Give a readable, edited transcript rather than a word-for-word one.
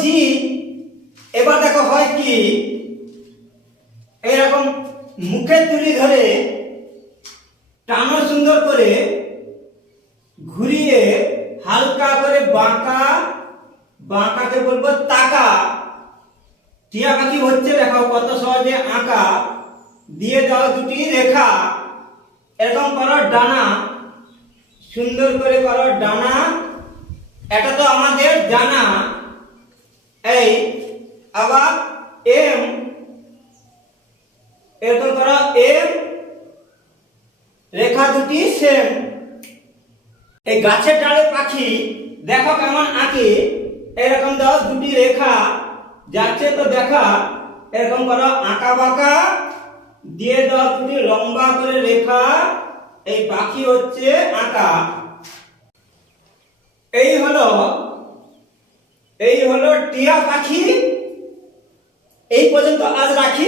জি। এবার দেখো হয় কি, এইরকম মুখে তুলি ধরে টানো সুন্দর করে, ঘুরিয়ে হালকা করে বাঁকা, বাঁকাকে বলবো তাকা। টিয়া পাখি হচ্ছে দেখো কত সহজে আঁকা। দিয়ে দাও দুটি রেখা, এরকম করো ডানা, সুন্দর করে করো ডানা। এটা তো আমাদের জানা। এই আবার এম, এরকম করো এম, রেখা দুটি সেম। এই গাছের ডালে পাখি দেখো কেমন আঁকে, এরকম দাও দুটি রেখা যাচ্ছে তো দেখা, এরকম করো আঁকা বাঁকা, দিয়ে দাও দুটি লম্বা করে রেখা। এই পাখি হচ্ছে আঁকা। এই হলো টিয়া পাখি। এই পর্যন্ত আজ রাখি।